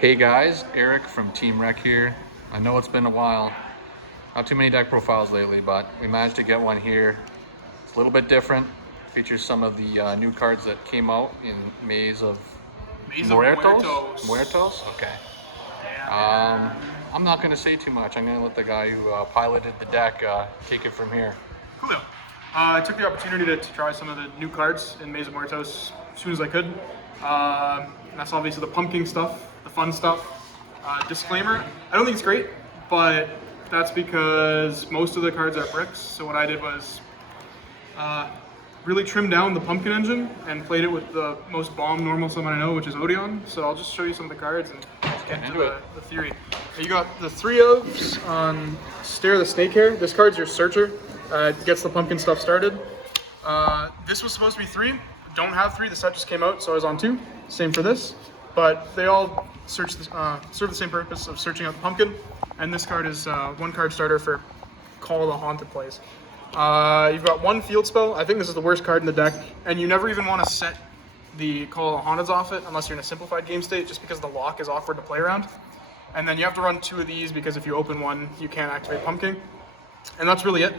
Hey guys, Eric from Team Rec here. I know it's been a while. Not too many deck profiles lately, but we managed to get one here. It's a little bit different. Features some of the new cards that came out in Maze of Muertos. Muertos? Okay. I'm not going to say too much. I'm going to let the guy who piloted the deck take it from here. Cool. I took the opportunity to try some of the new cards in Maze of Muertos as soon as I could. And that's obviously the pumpkin stuff, the fun stuff. Disclaimer, I don't think it's great, but that's because most of the cards are bricks. So what I did was really trimmed down the pumpkin engine and played it with the most bomb normal summon I know, which is Odion. So I'll just show you some of the cards and get into the theory. You got the 3 ofs on Stare the Snakehair. This card's your searcher. It gets the pumpkin stuff started. This was supposed to be 3. Don't have 3. The set just came out, so I was on 2. Same for this. But they all serve the same purpose of searching out the pumpkin. And this card is 1 card starter for Call of the Haunted plays. You've got 1 field spell. I think this is the worst card in the deck. And you never even want to set the Call of the Haunteds off it unless you're in a simplified game state, just because the lock is awkward to play around. And then you have to run 2 of these because if you open 1, you can't activate Pumpkin. And that's really it.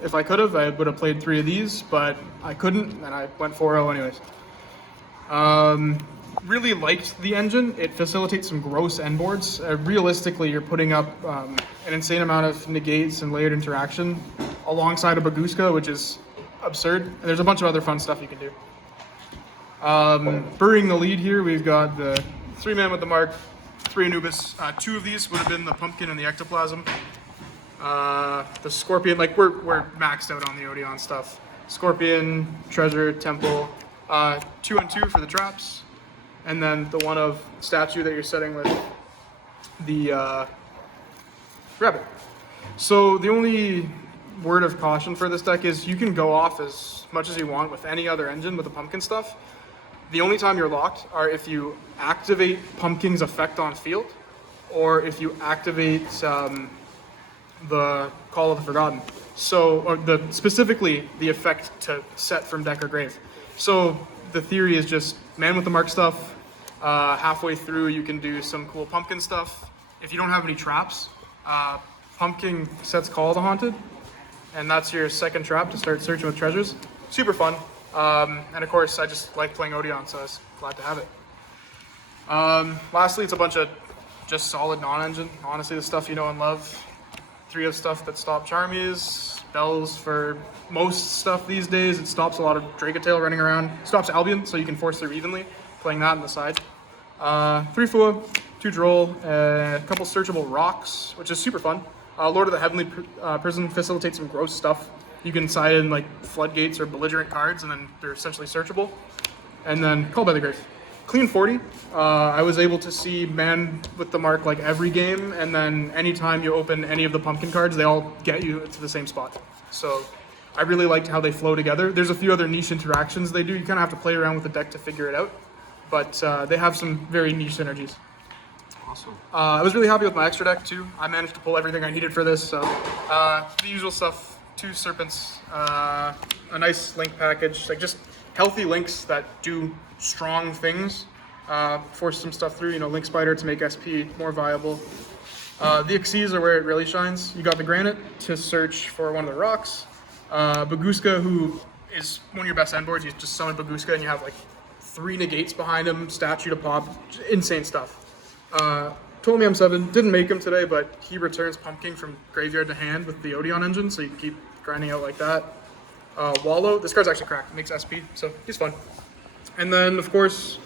If I could have, I would have played 3 of these, but I couldn't, and I went 4-0 anyways. Really liked the engine. It facilitates some gross end boards. Realistically, you're putting up an insane amount of negates and layered interaction alongside a Baguska, which is absurd. And there's a bunch of other fun stuff you can do. Burying the lead here, we've got the 3-man with the mark, 3 Anubis. 2 of these would have been the pumpkin and the ectoplasm. The scorpion, like we're maxed out on the Odion stuff. Scorpion, treasure, temple, 2 and 2 for the traps, and then the 1 of statue that you're setting with the rabbit. So the only word of caution for this deck is you can go off as much as you want with any other engine with the pumpkin stuff. The only time you're locked are if you activate Pumpkin's effect on field, or if you activate the Call of the Forgotten. So, or specifically the effect to set from deck or grave. So the theory is just man with the mark stuff. Halfway through, you can do some cool pumpkin stuff. If you don't have any traps, Pumpkin sets Call of the Haunted, and that's your second trap to start searching with treasures. Super fun. And of course, I just like playing Odion, so I was glad to have it. Lastly, it's a bunch of just solid non-engine. Honestly, the stuff you know and love. 3 of stuff that stop Charmies, bells for most stuff these days. It stops a lot of Dragatail running around. Stops Albion, so you can force through evenly, playing that on the side. 3 Fua, 2 Droll, a couple searchable rocks, which is super fun. Lord of the Heavenly Prison facilitates some gross stuff. You can side in like floodgates or belligerent cards, and then they're essentially searchable. And then Call by the Grave. Clean 40. I was able to see man with the mark like every game, and then anytime you open any of the pumpkin cards, they all get you to the same spot. So I really liked how they flow together. There's a few other niche interactions they do. You kind of have to play around with the deck to figure it out, but they have some very niche synergies. Awesome. I was really happy with my extra deck too. I managed to pull everything I needed for this. So the usual stuff: 2 serpents, a nice link package, like just healthy links that do strong things. Force some stuff through, link spider to make SP more viable. The Xyz are where it really shines. You got the granite to search for 1 of the rocks. Baguska, who is one of your best end boards. You just summon Baguska and you have like 3 negates behind him, statue to pop, insane stuff. Told me I'm 7, didn't make him today, but he returns Pumpkin from graveyard to hand with the Odion engine, so you can keep grinding out like that. Wallow, this card's actually cracked, makes SP, so he's fun. And then, of course,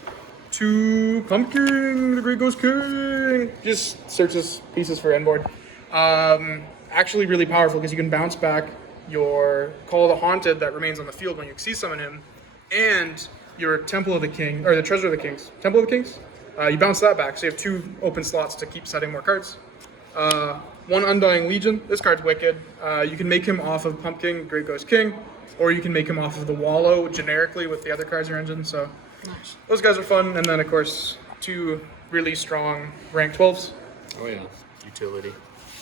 2 Pumpkin, the Great Ghost King. Just searches pieces for end board. Actually really powerful because you can bounce back your Call of the Haunted that remains on the field when you see summon him, and your Temple of the King, or the Treasure of the Kings. Temple of the Kings? You bounce that back, so you have 2 open slots to keep setting more cards. 1 Undying Legion. This card's wicked. You can make him off of Pumpkin, Great Ghost King, or you can make him off of the Wallow generically with the other cards in your engine. So nice. Those guys are fun. And then, of course, 2 really strong rank 12s. Oh yeah, utility.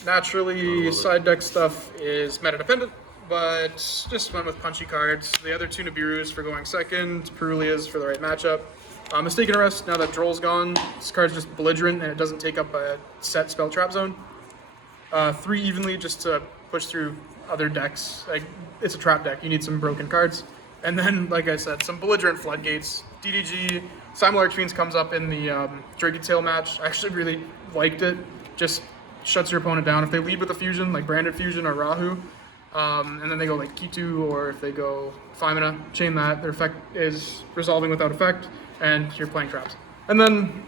Naturally, side deck stuff is meta dependent, but just went with punchy cards. The other 2 Nibirus for going second, Perulias for the right matchup. Mistaken Arrest, now that Droll's gone, this card's just belligerent and it doesn't take up a set spell trap zone. 3 Evenly, just to push through other decks. Like, it's a trap deck, you need some broken cards. And then, like I said, some belligerent floodgates. DDG, Simul Archfiends comes up in the Drakey Tail match. I actually really liked it. Just shuts your opponent down. If they lead with a fusion, like Branded Fusion or Rahu, and then they go like Kitu, or if they go 5 mana, chain that. Their effect is resolving without effect, and you're playing traps. And then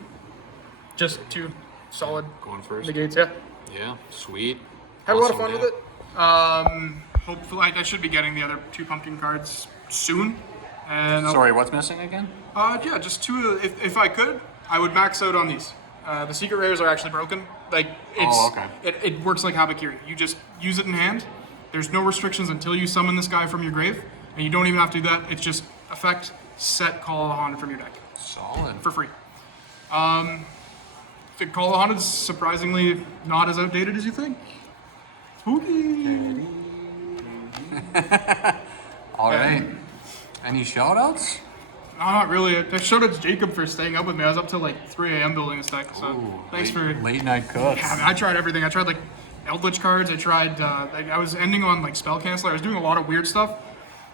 just 2 solid Going first. negates, yeah. Yeah, sweet. Had a lot of Awesome fun with it. Hopefully, I should be getting the other 2 pumpkin cards soon. And Sorry, what's missing again? yeah, just 2. If I could, I would max out on these. The secret rares are actually broken. Like it works like Habakiri. You just use it in hand. There's no restrictions until you summon this guy from your grave, and you don't even have to do that. It's just effect, set, call a Haunted from your deck Solid. for free. Call a Haunted is surprisingly not as outdated as you think. Spooky. All right. Any shout-outs? No, not really. I showed it to Jacob for staying up with me. I was up till like 3 a.m. building this deck. So thanks for late night cooks. Yeah, I mean, I tried everything. I tried like Eldritch cards. I tried. I was ending on like Spell Canceller. I was doing a lot of weird stuff,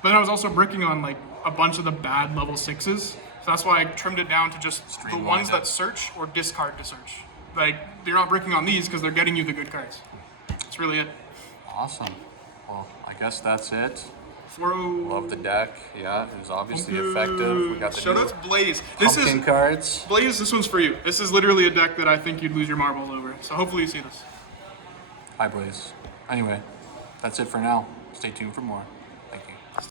but then I was also bricking on like a bunch of the bad level 6s. So that's why I trimmed it down to just the ones that search or discard to search. Like you're not bricking on these because they're getting you the good cards. That's really it. Awesome. Well, I guess that's it. 4-0. Love the deck. Yeah, it was obviously effective. We got the Shout out to Blaze. This pumpkin is cards. Blaze. This one's for you. This is literally a deck that I think you'd lose your marbles over. So hopefully you see this. Hi, Blaze. Anyway, that's it for now. Stay tuned for more.